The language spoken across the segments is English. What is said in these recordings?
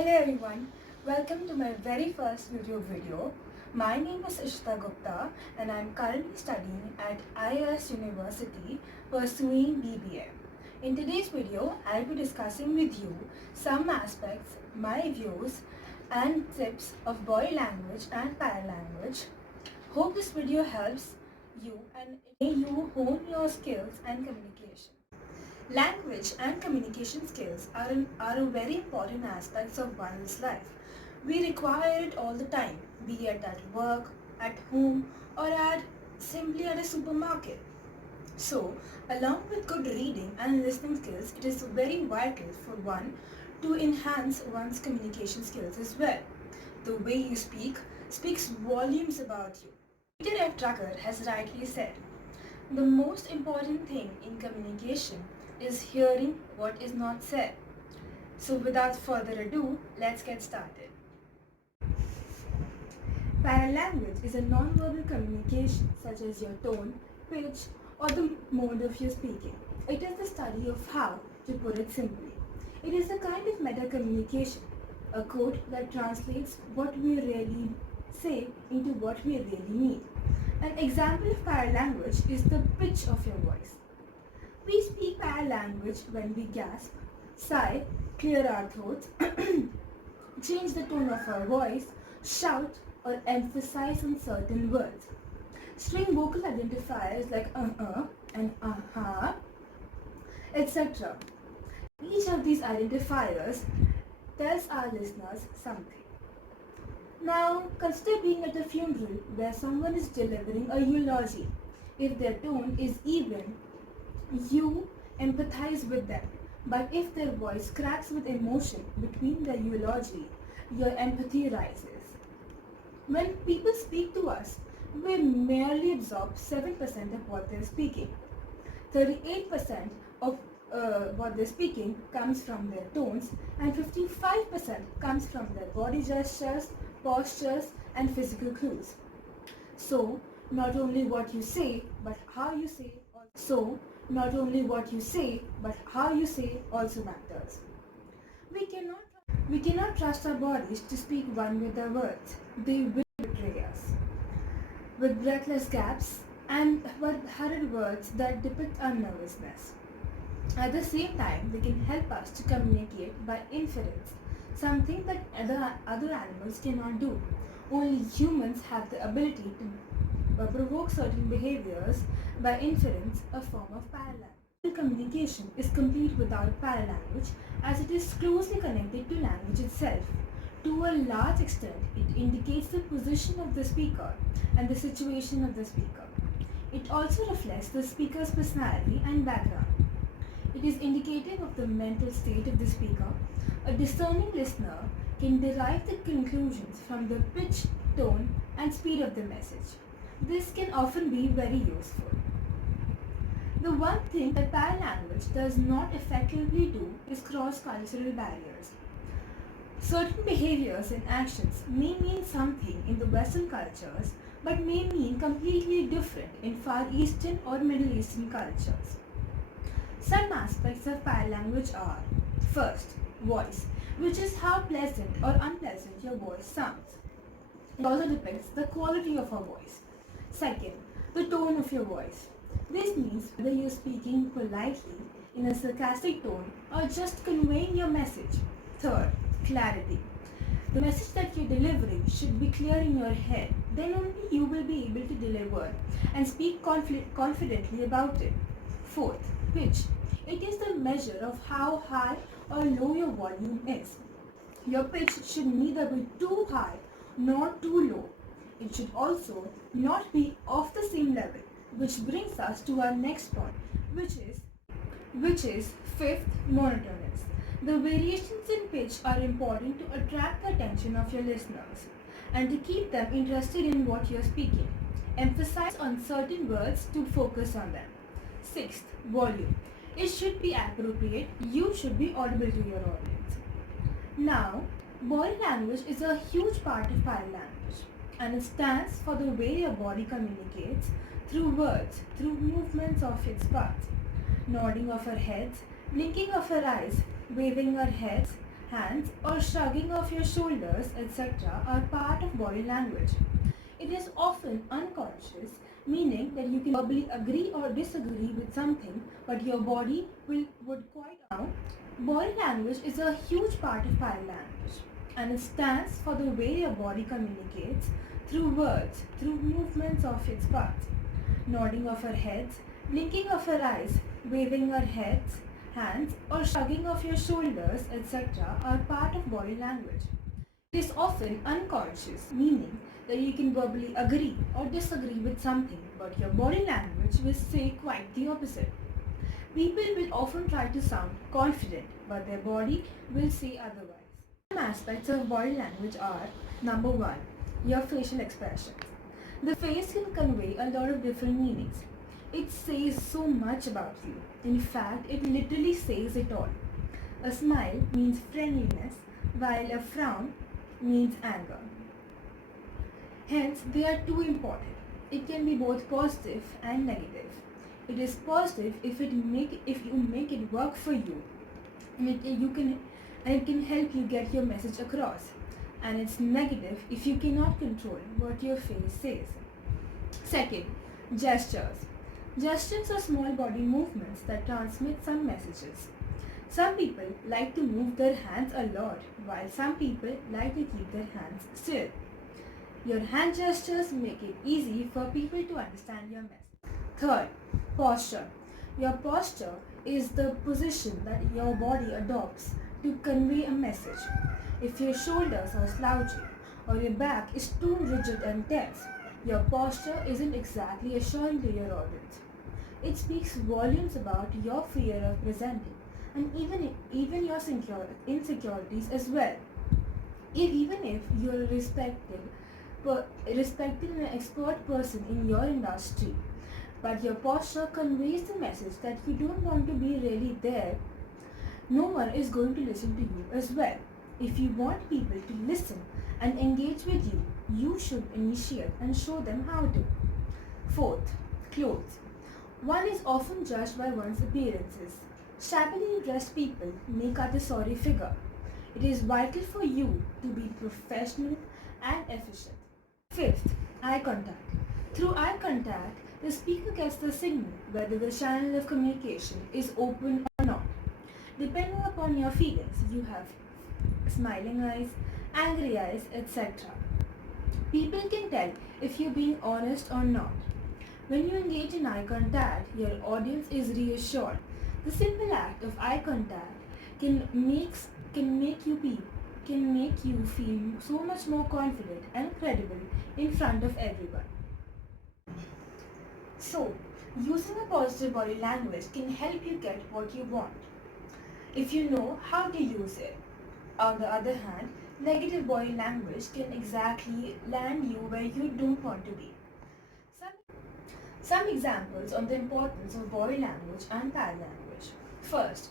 Hello everyone, welcome to my very first YouTube video. My name is Ishita and I'm currently studying at IIS University pursuing BBA. In today's video, I'll be discussing with you some aspects, my views and tips of body language and paralanguage. Hope this video helps you and may you hone your skills and communication. Language and communication skills are a very important aspects of one's life. We require it all the time, be it at work, at home, or simply at a supermarket. So, along with good reading and listening skills, it is very vital for one to enhance one's communication skills as well. The way you speak speaks volumes about you. Peter F. Drucker has rightly said, the most important thing in communication is hearing what is not said. So without further ado, let's get started. Paralanguage is a non-verbal communication such as your tone, pitch, or the mode of your speaking. It is the study of how to put it simply. It is a kind of meta-communication, a code that translates what we really say into what we really mean. An example of paralanguage is the pitch of your voice. We speak paralanguage when we gasp, sigh, clear our throats, change the tone of our voice, shout, or emphasize on certain words. String vocal identifiers like and etc. Each of these identifiers tells our listeners something. Now, consider being at a funeral where someone is delivering a eulogy. If their tone is even, you empathize with them. But if their voice cracks with emotion between the eulogy, your empathy rises. When people speak to us, we merely absorb 7% of what they're speaking. 38% of what they're speaking comes from their tones, and 55% comes from their body gestures, postures, and physical clues. So, not only what you say, but how you say also matters. We cannot trust our bodies to speak one with their words. They will betray us. With breathless gaps and hurried words that depict our nervousness. At the same time, they can help us to communicate by inference, something that other animals cannot do. Only humans have the ability to provoke certain behaviors by inference, a form of paralanguage. Communication is complete without paralanguage as it is closely connected to language itself. To a large extent, it indicates the position of the speaker and the situation of the speaker. It also reflects the speaker's personality and background. It is indicative of the mental state of the speaker. A discerning listener can derive the conclusions from the pitch, tone, and speed of the message. This can often be very useful. The one thing that paralanguage does not effectively do is cross cultural barriers. Certain behaviors and actions may mean something in the Western cultures but may mean completely different in Far Eastern or Middle Eastern cultures. Some aspects of paralanguage are: first, voice, which is how pleasant or unpleasant your voice sounds. It also depicts the quality of a voice. Second, the tone of your voice. This means whether you're speaking politely, in a sarcastic tone, or just conveying your message. Third, clarity. The message that you're delivering should be clear in your head. Then only you will be able to deliver and speak confidently about it. Fourth, pitch. It is the measure of how high or low your volume is. Your pitch should neither be too high nor too low. It should also not be of the same level, which brings us to our next point, which is fifth, monotonous. The variations in pitch are important to attract the attention of your listeners and to keep them interested in what you're speaking. Emphasize on certain words to focus on them. Sixth, volume. It should be appropriate. You should be audible to your audience. Now, body language is a huge part of paralanguage, and it stands for the way your body communicates through words, through movements of its parts. Nodding of our heads, blinking of our eyes, waving our heads, hands, or shrugging of your shoulders, etc., are part of body language. It is often unconscious, meaning that you can verbally agree or disagree with something, but your body would quite now. Body language is a huge part of paralanguage, and it stands for the way your body communicates through words, through movements of its parts. Nodding of her heads, blinking of her eyes, waving her heads, hands, or shrugging of your shoulders, etc., are part of body language. It is often unconscious, meaning that you can verbally agree or disagree with something, but your body language will say quite the opposite. People will often try to sound confident, but their body will say otherwise. Some aspects of body language are: number one, your facial expressions. The face can convey a lot of different meanings. It says so much about you. In fact, it literally says it all. A smile means friendliness, while a frown means anger. Hence, they are too important. It can be both positive and negative. It is positive if you make it work for you, and it can help you get your message across. And it's negative if you cannot control what your face says. Second, gestures. Gestures are small body movements that transmit some messages. Some people like to move their hands a lot, while some people like to keep their hands still. Your hand gestures make it easy for people to understand your message. Third, posture. Your posture is the position that your body adopts to convey a message. If your shoulders are slouching or your back is too rigid and tense, your posture isn't exactly assuring to your audience. It speaks volumes about your fear of presenting and even your insecurities as well. Even if you're a respected and expert person in your industry, but your posture conveys the message that you don't want to be really there, no one is going to listen to you as well. If you want people to listen and engage with you, you should initiate and show them how to. Fourth, clothes. One is often judged by one's appearances. Shabbily dressed people make out a sorry figure. It is vital for you to be professional and efficient. Fifth, eye contact. Through eye contact, the speaker gets the signal whether the channel of communication is open or not. Depending upon your feelings, you have smiling eyes, angry eyes, etc. People can tell if you're being honest or not. When you engage in eye contact, your audience is reassured. The simple act of eye contact can make you feel so much more confident and credible in front of everyone. So, using a positive body language can help you get what you want if you know how to use it. On the other hand, negative body language can exactly land you where you don't want to be. Some examples on the importance of body language and paralanguage. First,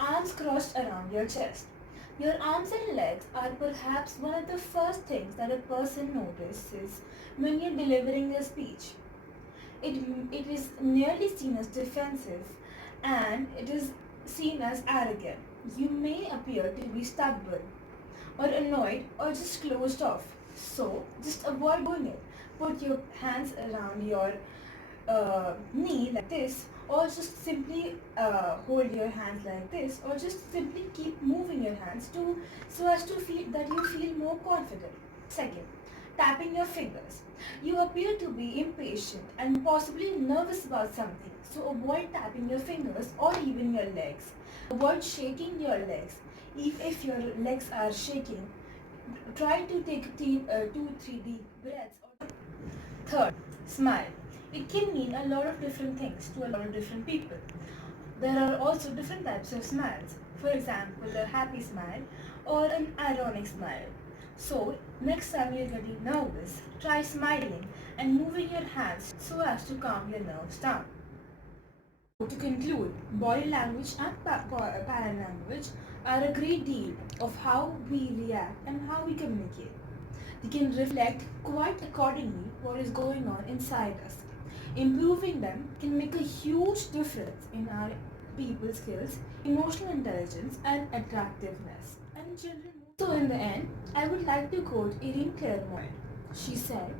arms crossed around your chest. Your arms and legs are perhaps one of the first things that a person notices when you're delivering a speech. It is nearly seen as defensive, and it is seen as arrogant. You may appear to be stubborn or annoyed or just closed off. So just avoid doing it. Put your hands around your knee like this, or just simply hold your hands like this, or just simply keep moving your hands so as to feel that you feel more confident. Second, tapping your fingers. You appear to be impatient and possibly nervous about something, so avoid tapping your fingers or even your legs. Avoid shaking your legs. If your legs are shaking, try to take 2-3 deep breaths. Third, smile. It can mean a lot of different things to a lot of different people. There are also different types of smiles. For example, a happy smile or an ironic smile. So, next time you're getting nervous, try smiling and moving your hands so as to calm your nerves down. To conclude, body language and paralanguage are a great deal of how we react and how we communicate. They can reflect quite accordingly what is going on inside us. Improving them can make a huge difference in our people skills, emotional intelligence, and attractiveness. And So in the end, I would like to quote Irene Claremont. She said,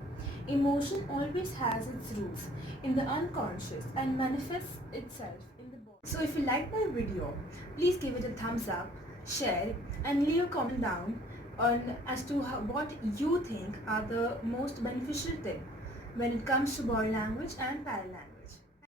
emotion always has its roots in the unconscious and manifests itself in the body. So if you like my video, please give it a thumbs up, share and leave a comment down on as to what you think are the most beneficial tips when it comes to body language and paralanguage.